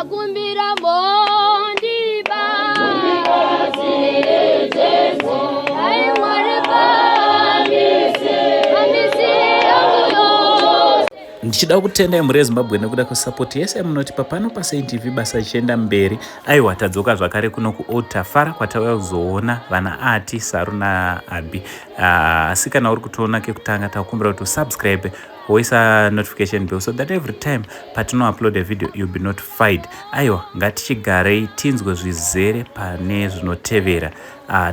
ndakumbira mondiba ai mwari ndichida kutendai muri ezimbabwe nekuda kwesapoti yese yamunotipa pano paSaint TV basa richienda mberi. Aiwa, tadzoka zvakare kuno kuOutafara kwatauya kuzoona vana Ati, Saru naAbi. Asi kana uri kutoona kekutanga takukumbira kuti usubscribe woisa notification bell so that every time patino upload a video you'll be notified. Aiwa, ngatichigarei tinzwe zvizere pane zvinotevera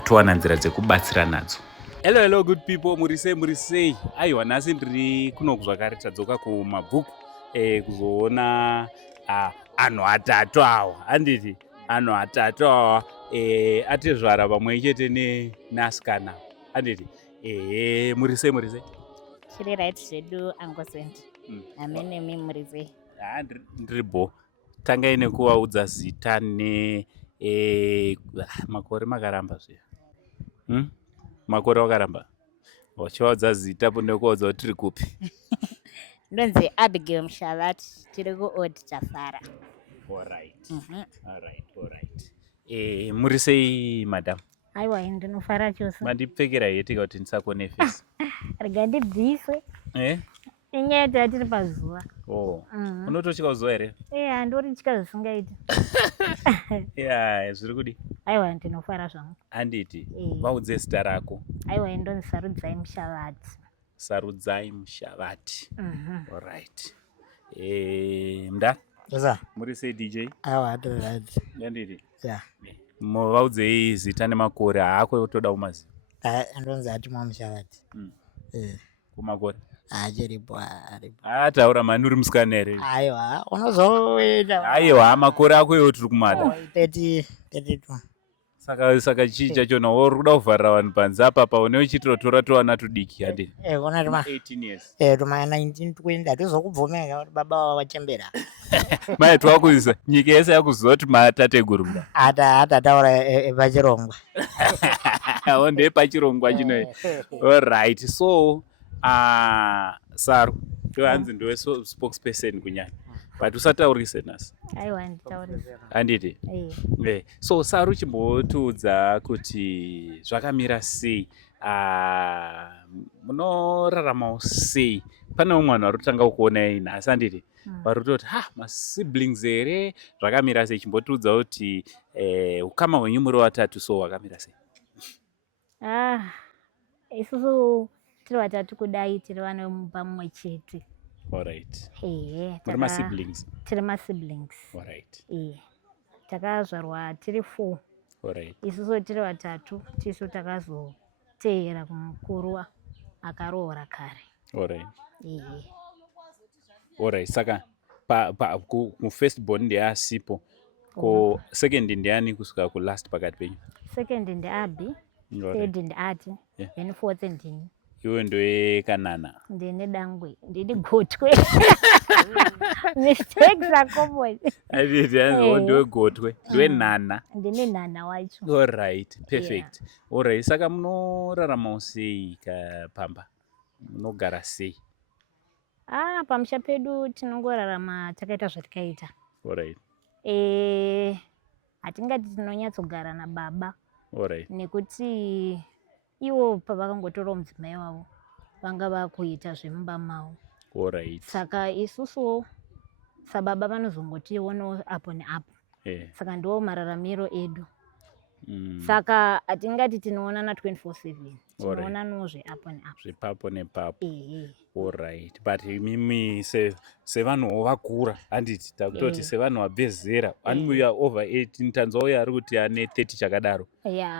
towana nzira dzekubatsira nadzo. Hello good people, murisei. Aiwa, nhasi ndiri kuno zvakare tadzoka kumabhuku kuzoona anhu atatu awa. Handiti anhu atatu awa atezvara pamwe chete nasikana. Handiti murisei. Chiri right zvedu angosend. Amenemi murisei. Ndiribo. Tangai nekuvaudza zita makore makaramba zviya. Makore wakaramba wachivaudza zita nekuvaudza kuti tiri kupi? Ndonzi Abigail Mushavati, tiri kuOutafara. Alright. Murisei madam? Aiwa, ndinofara chose. Mandipfekera hetika kuti ndisakone face. Rega ndibviswe. Inyaya yekuti tiri pazuva. Unototya zuva here? Handori tya zvisingaiti. Zviri kudi? Aiwa, ndinofara zvangu. Handiti vaudze zita rako? Aiwa, ndonzi Sarudzai Mushavati. Sarudzai Mushavati. Alright. Mda? Yes. Murisei DJ? Aiwa, tiri right. Handiti? Yeah. Vaudzei zita nemakore haako toda kumaziva. Ndonzi Atimwa Mushavati. Kumakore? Achiripo. Taura mani uri musikana here? Aiwa, unozoita. Aiwa, makore ako iwo tiri kumada. 32. Saka chii chachona uri kuda kuvharira vanhu panze apapa une uchitotora tuvana tudiki hadi? Kona 18 years. Tuma 19 20 hatizokubvumira kuti baba wavo vachembera. Mai twakuisa nyika yese yakuziva kuti matateguru muda. Hatataura pachirongwa. Ndee pachirongwa chinoyi. Alright. So Saru, hanzi ndiwe spokesperson kunyanya. But usataurise nhasi. Aiwa, nditaurise. Handiti? So Saru, chimbotiudza kuti zvakamira sei, munoraramawo sei? Pane umwe vanhu vari kutanga kukuonai nhasi, handiti? Vari kutoti masiblings here, zvakamira sei? Chimbotiudza kuti ukama hwenyu muri vatatu so hwakamira sei? Isusu tiri vatatu kudai tiri vana pamwe chete. Alright. Muri masiblings? Tiri masiblings. Alright. Takazvarwa tiri 4. Alright. Isusu tiri vatatu, tisu takazoteera kumukuru akaroora kare. Alright. Alright. Saka first born ndeasipo. Ko second ndiani kusvika ku last pakati penyu? Second ndeAbi, third ndeAti, then fourth ndini. Iwe ndoyekanana? Ndine dangwe, ndini gotwe. Mistakes are common. Ndiwe gotwe, ndiwe nana. Ndine nana wacho. Alright, perfect. Alright, saka munoraramawo sei pamba? Munogara sei? Pamusha pedu tinongorarama takaita zvatikaita. Alright. Hatingati tinonyatsogara nababa. Alright. Nekuti iwo pavakangotora mudzimai wavo vanga vakuita zvemumba mavo. Alright. Saka isusuwo sababa vanozongotionawo apo neapo. Saka ndiwo mararamiro edu. Saka hatingati tinoonana 24/7. Tinoonanawo zveapo neapo. Zvepapo nepapo. Alright. But mimi sevanhu vakura, handiti takutoti sevanhu vabve zera, we are over 18, tanzwa uyo ari kuti ane 30 chakadaro.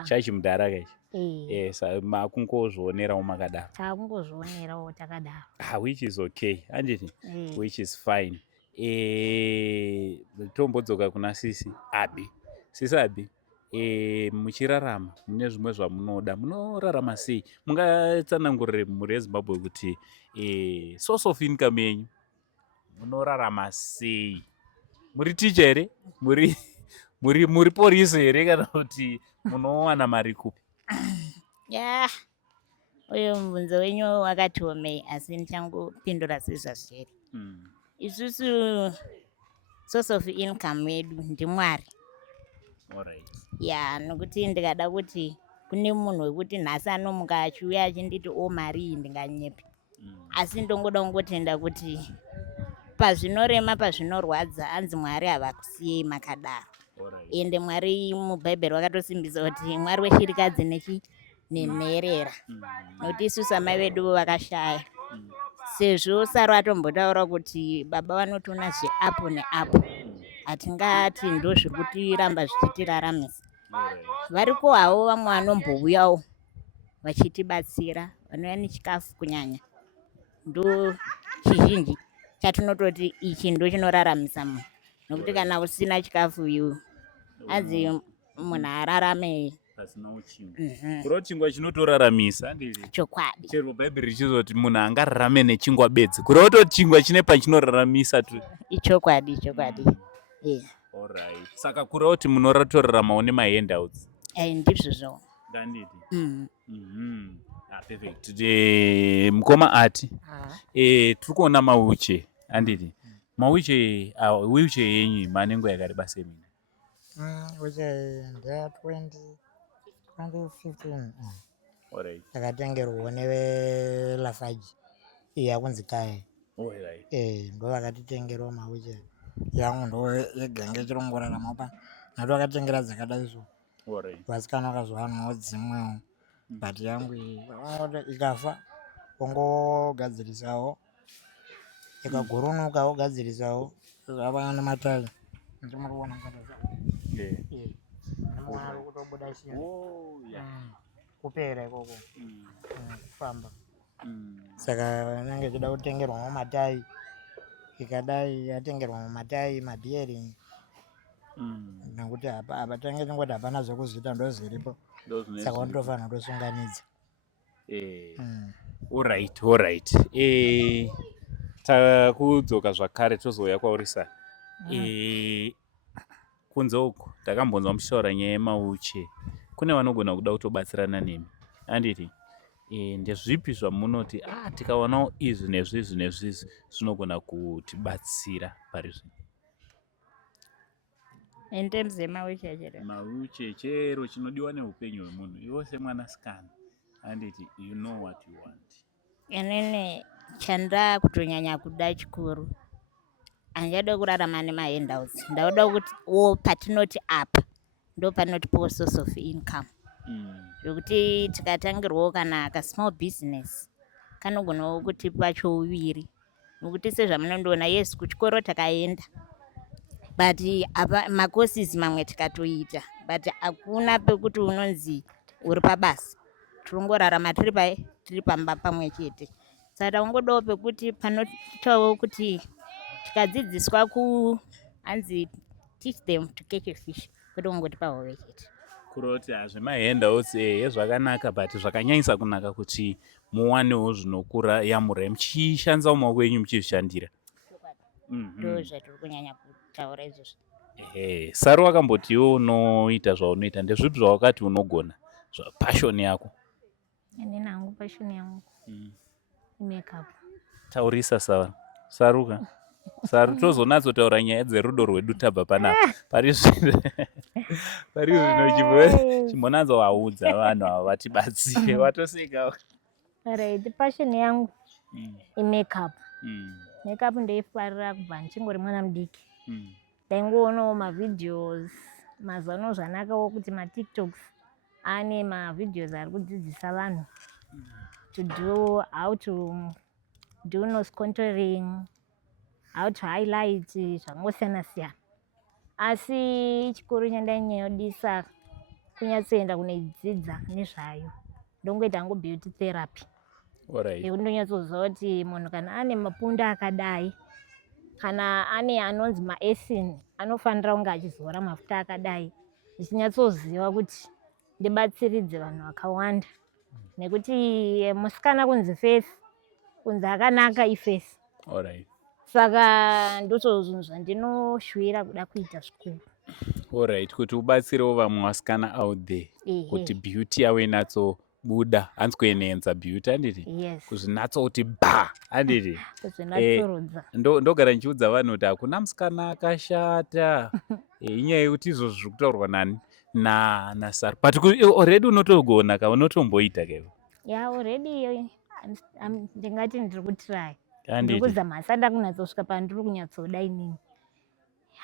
Chachimudhara kaichi. Makungozvionerawo makadaro. Takungozvionerawo takadaro. Which is okay, handiti? Which is fine. Tombodzoka kuna sisi Abi. Sisi Abi, muchirarama mune zvimwe zvamunoda munorarama sei? Mungatsanangurire mhuri yeZimbabwe kuti source of income yenyu munorarama sei? Muri teacher here? Muri polisi here kana kuti munowana mari kupi? Uyo mubvunzo wenyu wakati omei asi ndichangopindura sezvazviri. Isusu source of income yedu ndimwari. Alright. Ya nokuti ndikada kuti kune munhu wekuti nhasi anomuka achiuya achinditi mari iyi ndinganyepi. Asi ndongoda kungotenda kuti pazvinorema pazvinorwadza anzi Mwari havakusiyei makadaro. Ende Mwari mubhaibheri vakatosimbisa kuti Mwari wechirikadzi nenherera. Nokuti isusu amai vedu vakashaya. Sezvo Saro atombotaura kuti baba vanotiona zveapo neapo. Hatingati ndo zviri kutiramba zvichitiraramisa. Variko havo vamwe vanombouyawo vachitibatsira vanouya nechikafu kunyanya. Ndo chizhinji chatinototi ichi ndo chinoraramisa munhu. Nokuti kana usina chikafu iwe anzi munhu ararame pasina uchingwa. Kuro chingwa chinotoraramisa ndizvo. Chokwadi. Chero Bhaibheri richizoti munhu angararame nechingwa bedzi. Kuro chingwa chine pachinoraramisa tu. Ichokwadi. Alright. Saka kuro kuti munoratoraramawo nemahandouts. Ndizvo zvo. Ndanditi. Perfect. Mukoma ati tiri kuona mawheelchair anditi. Wheelchair yenyu manengo yakareba semina. Wheelchair ndeya 2015. Alright. Takatengerwa neveLafarge yakunzi Kaya. Alright. Ndo vakatitengerwa mawheelchair. Yangu ndo yegenge chirongorarama pa. Nato vakatengera dzakadai so. Alright. Vasikana vakazowanawo dzimwewo. But yangu ikafa ongogadzirisawo ikagurunuka ogadzirisawo zvava nematayi ndimuri kuona ngata nemwana kutobuda shiri kupera ikoko kufamba. Saka nange chida kutengerwawo matayi ikadai yatengerwa matayi mabearing nokuti hapatange tingoti hapana zvekuzviita ndo zviripo. Saka unotofanira kutosunganidza. Alright. Takudzoka zvakare tozouya kwaurisa. Kunze uku takambonzwa muchitaura nyaya yemawheelchair. Kune vanogona kuda kutobatsirana nemi. Anditi ndezvipi zvamunoti tikaonawo izvi nezvizvi zvinogona kutibatsira parizvino? In terms yemawheelchair chero. Mawheelchair chero chinodiwa neupenyu hwemunhu. Iwe semwanasikana anditi you know what you want. Inini chanda kutonyanya kuda chikuru. Anjada kurarama nemahandouts. Ndauda kuti patinoti apa ndo panotipawo source of income. Zvokuti tikatangirwawo kana ka small business kanogonawo kutipa chouviri. Nokuti sezvamunondoona yes kuchikoro takaenda. But macourses mamwe tikatoita. But hakuna pekuti unonzi uri pabasa. Tirongorarama tiri pamba pamwe chete. Saka ungodawo pekuti panoitawo kuti tikadzidziswa anzi teach them to catch a fish. Kuti ungoti pahove chete. Kuroti zvemahandouts zvakanaka but zvakanyanyisa kunaka kuti muwanewo zvinokura yamura muchishandisa maoko enyu muchizvishandira. Ndo zvatiri kunyanya kutaura izvozvo. Saro wakambotiwo unoita zvaunoita ndezvipi zvawakati unogona passion yako? Ini nangu passion yangu makeup. Taurisa Saruka. Sari tozonatsotaura nyaya dzerudo rwedu tabva panapa. Parizvino chimbonanza waudza vanhu ava vatibatsire watosekawo. Alright, passion yangu makeup. Makeup ndeifarira kubva ndichingori mwana mudiki. Ndaingoonawo mavideos mazano zvanakawo kuti matiktoks ane mavideos ari kudzidzisa vanhu to do how to do nose contouring, how to highlight zvangosiyana siyana. Asi chikuru chandainyanyodisa kunyatsoenda kunodzidza nezvayo ndongoita hangu beauty therapy. Yekuti ndonyatsoziva kuti munhu kana ane mapunda akadai kana ane anonzi maesini anofanira kunge achizora mafuta akadai. Ndichinyatsoziva kuti ndibatsiridze vanhu vakawanda. Nekuti musikana kunzi face kunzi akanaka ifesi. Saka ndozvo zvandinoshuvira kuda kuita zvikuru. Alright, kuti ubatsirewo vamwe vasikana out there kuti beauty yavo inatso buda hanzi kuenenza beauty handiti yes kuzvinatsa kuti ba handiti kuzvinatsurudza ndogara ndichiudza vanhu kuti hakuna musikana akashata inyaya yekuti izvozvo zviri kutaurwa nani naSaru but already unotogona ka unotomboita kevo already ndingati ndiri kutry ndiri kuzama asi handina kunyatsosvika pandiri kunyatsodai inini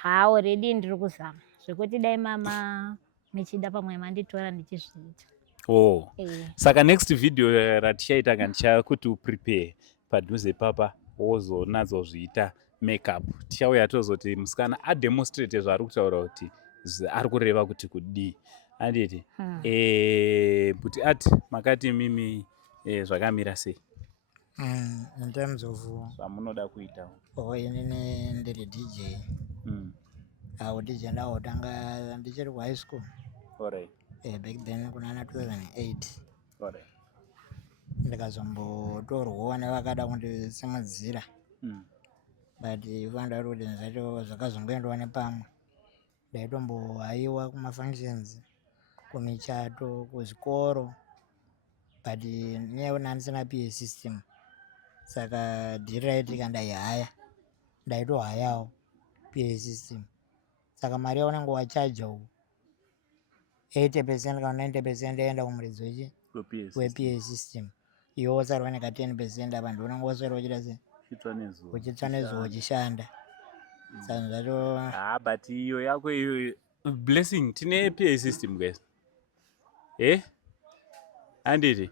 already ndiri kuzama zvekuti dai mama michida pamwe manditora ndichizviita saka next video ratichaita ndichakuti uprepare padhuze papa wozonatsozviita makeup tichauya tozoti musikana ademonstrate zvaari kutaura kuti ari kureva kuti kudii handiti but ati makati mimi zvakamira sei in terms of zvamunoda kuita inini ndiri DJ DJ ndaotanga ndichiri kuhigh school alright back then kunana 2008 alright ndikazombotorwawo nevakada kundisimudzira but vanda kuti zvacho zvakazongoendwa nepamwe ndaitombohaiwa kumafunctions kumichato kuzvikoro but neyaona handisina PA system saka dhiri raitika ndaihaya ndaitohayawo PA system saka mari yaunenge wachaja uku 80% kana 90% yaenda kumuridzi wePA system iwe wosarwa neka 10% apa ndionanga wosara uchita sei uchitsva nezuva uchishanda saka zvacho but iyo yako iyo blessing tine PA system guys handiti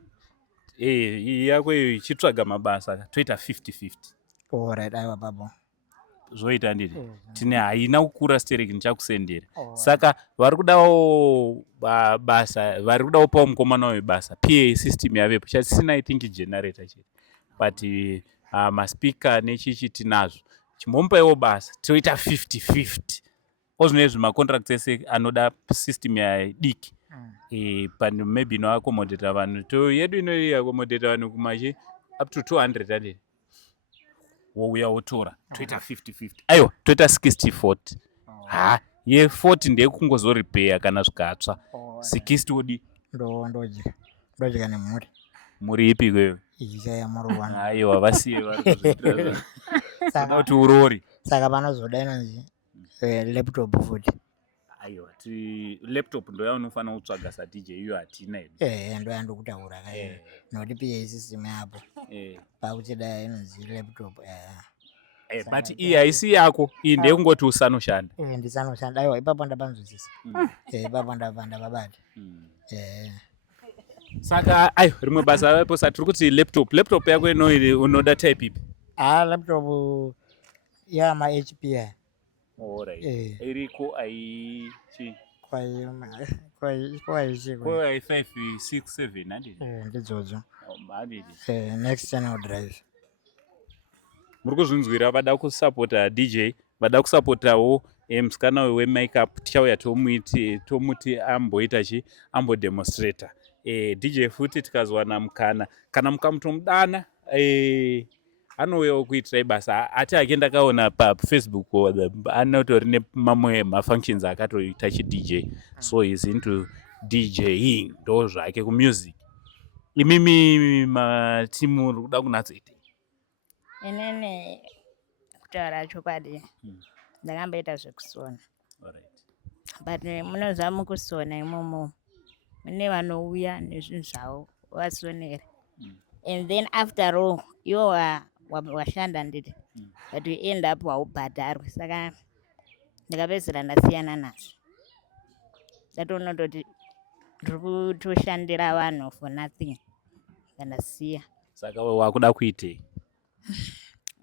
iyi yako iyo ichitsvaga mabasa toita 50-50 alright aiwa papo zvoita handiti tine haina kukura stereki ndichakusendera saka vari kudawo basa vari kudawo pawo mukomana webasa PA system yavepo chatisina I think generator chete but maspika nechichi tinazvo chimbomupaiwo basa toita 50-50 ozvinezvi macontracts ese anoda system yadiki panhu maybe inoaccommodata vanhu yedu inoaccommodata vanhu kumachi up to 200 handiti wouya wotora toita 50-50 aiwa toita 60-40 ye40 ndeyekungozoripeya kana zvikatsva 60 wodi ndodya nemhuri muri ipi ikweyo idya yamuruwana aiwa vasiye vari kuzviitira kuti urori saka panozoda inonzi laptop futi aiwa laptop ndo yaunofanira kutsvaga sadj iyo hatina hedu ndo yandokutaura kai nokuti PA system yapo pakuchida inonzi laptop but iyi haisi yako iyi ndeyekungoti usanoshanda ndisanoshanda aiwa ipapo ndapanzwisisa ipapo ndapanda babati saka aiwa rimwe basa rapo tiri kuti laptop yako unoda type ipi laptop yama HP alright iriko aichi kwa 567 handiti ndidzodzo handiti next channel drive muri kuzvinzwira vada kusapota DJ vada kusapotawo musikana wemakeup tichauya tomuti amboita chi ambodemonstrata DJ futi tikazowana mukana kana mukamutomudana anouyawo kuitirai basa ati ake ndakaona pafacebook anotori nemamwe mafunctions akatoita chidj so is into DJing ndo zvake kumusic imimi matimu uri kuda kunatsoita inini kutaura chokwadi ndakamboita zvekusona but munozama kusona imomo mune vanouya nezvinhu zvavo vasonera and then after all iwo washanda nditi but you end up haubhadharwi saka ndikapedzisira ndasiyana nazvo ndatoona kuti ndiri kutoshandira vanhu for nothing ndasiya saka wakuda kuitei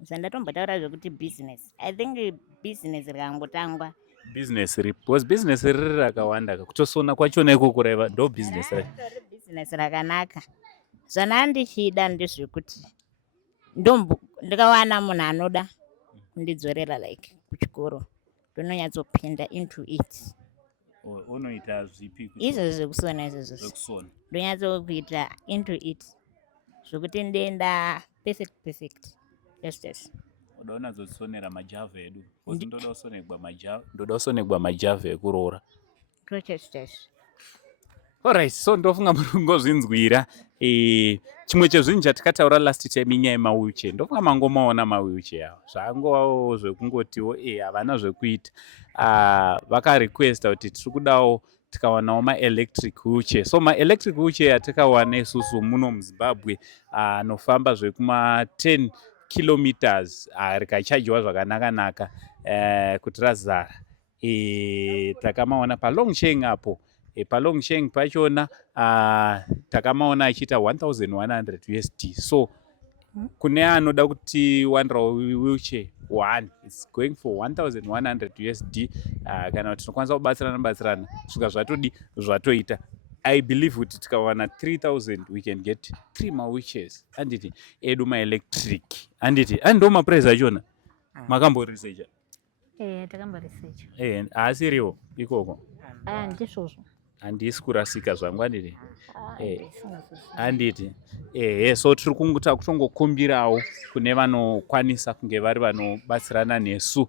zvandatombotaura zvekuti business I think business rikangotangwa business ripi because business riri rakawanda kutosona kwachona ikokureva ndo business business rakanaka zvanandichida ndezvekuti ndikawana munhu anoda kundidzorera like kuchikoro ndononyatsopinda into it unoita zvipi izvo zvekusona izvozvo ndonyatsokuita into it zvokuti ndenda perfect yes unoda unazotsonera majava edu because ndoda usonegwa majava ekuroora yes Alright, so ndofunga muri kungozvinzwira chimwe chezvinhu chatakataura last time inyaya yemawheelchair. Ndofunga mangomaona mawheelchair avo zvangovawo zvekungotiwo havana zvekuita. Vakarequesta kuti tiri kudawo tikawanawo maelectric wheelchair. So maelectric wheelchair atakawana isusu muno muZimbabwe anofamba zvekuma 10 kilometers rikachajwa zvakanaka kuti razara. Takamaona paLongcheng apo. PaLongcheng pachona takamaona achiita 1100 USD. So kune anoda kuti wandrawo wheelchair one, it's going for 1100 USD. Kana kuti tinokwanisa kubatsirana kusvika zvatodi zvatoita. I believe kuti tikawana 3000 we can get 3 wheelchairs. Anditi edu electric. Anditi ando maprice achona makambo research. Takambo research. Asiriwo ikoko. Ndisvozvo. Handisi kurasika zvangu anditi. Handiti. So tiri kunguta kutongokumbirawo kune vanokwanisa kunge vari vanobatsirana nesu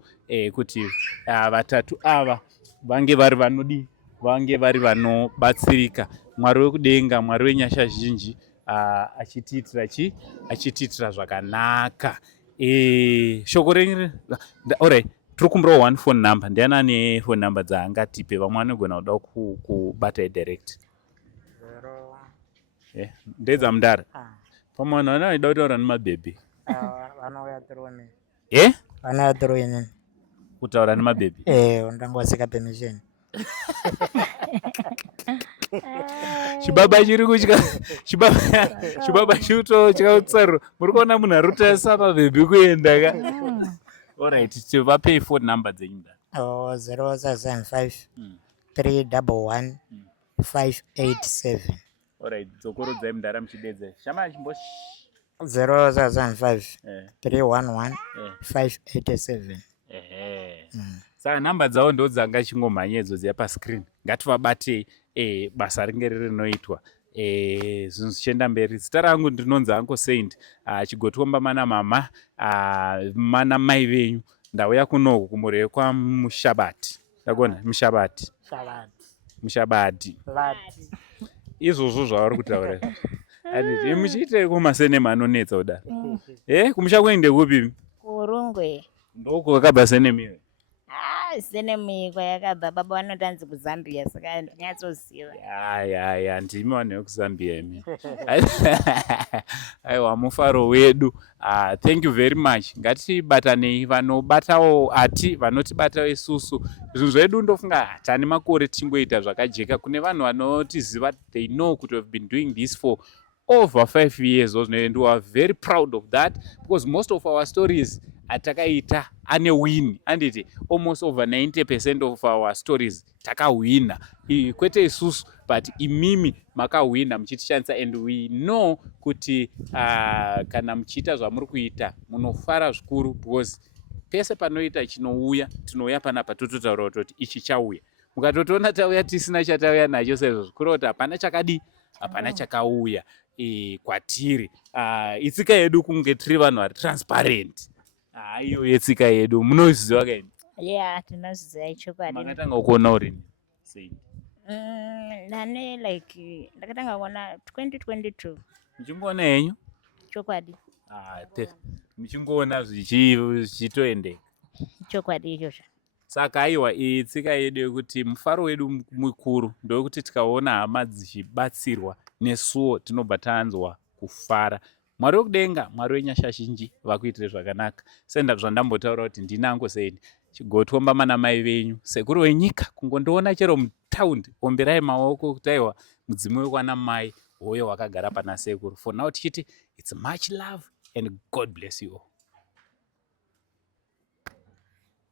kuti vatatu ava vange vari vanodi, vange vari vanobatsirika. Mwari wekudenga, Mwari wenyasha zhinji achitiitira zvakanaka. Shoko renyu alright. Tiri kumbirawo one phone number. Ndiani ane phone number dzaangatipe vamwe vanogona kuda kubata direct. Ndedzamudara. Pamwana vana vaida kutaura nemabhebhi. Vanouya through. Vanouya through inini. Kutaura nemabhebhi. Ndangosika permission. Chibaba chiri kutya. Chibaba chikautsaru. Muri kuona munhu ari kutarisa mabhebhi kuenda ka. Alright, tivape phone number dzenyu. 075 311 587. Alright, dzokorodzai mudhara muchidedza. Shama chimbo 075 311 587. Saka namba dzavo ndo dzanga chingomhanya idzo dziya pascreen. Ngativabate basa ringe rinoitwa. Zvinhu zvichienda mberi. Zita rangu ndinonzi Uncle Saint. Chigotomba mana mama, mana mai venyu. Ndauya kunoku kumureve kwaMushabati. Ndagona Mushabati. Mushabati. Izvozvo zvavari kutaura. Anditi muchiite kumasene manonetsa kudaro. Kumusha kuende kupi? Kurungwe. Ndoko kwakabva senemiwe. Senemi kwayakabva baba vanotanzi kuZambia saka ndinatsoziva. Ndimi vanhu vekuZambia imi. Aiwa mufaro wedu. Thank you very much. Ngatibatanei vanobatawo vanotibatawo isusu. Zvinhu zvedu ndofunga tane makore tichingoita zvakajeka. Kune vanhu vanotiziva, they know kuti we've been doing this for over 5 years, and we are very proud of that because most of our stories atakaita ane win, anditi almost over 90% of our stories takawina. Kwete isusu but imimi makawina muchitishandisa, and we know kuti kana muchiita zvamuri kuita munofara zvikuru because pese panoita chinouya tinouya panapa tototaura kuti ichi chauya. Mukatotoona tauya tisina chatauya nacho sezvo zvikuru kuti hapana chakadi, hapana chakauya kwatiri. Itsika yedu kunge tiri vanhu vari transparent. Iyo yetsika yedu munoziva kaini? Tinoziva chokwadi. Makatanga kuona urini? Nane like ndakatanga kuona 2022. Muchingoona henyu? Chokwadi. Muchingoona zvichitoendeka? Chokwadi ichocho. Saka aiwa itsika yedu yekuti mufaro wedu mukuru ndowekuti tikaona hama dzichibatsirwa nesuwo tinobva tanzwa kufara. Mwari wekudenga, Mwari wenyasha zhinji vakuitire zvakanaka. Senda zvandambotaura kuti ndina Uncle Saint. Chigotomba mana mai venyu, sekuru wenyika, kungondoona chero mutaundi, omberai maoko kuti aiwa mudzimu wekwana mai hoyo wakagara pana sekuru. For now tichiti it's much love and God bless you all.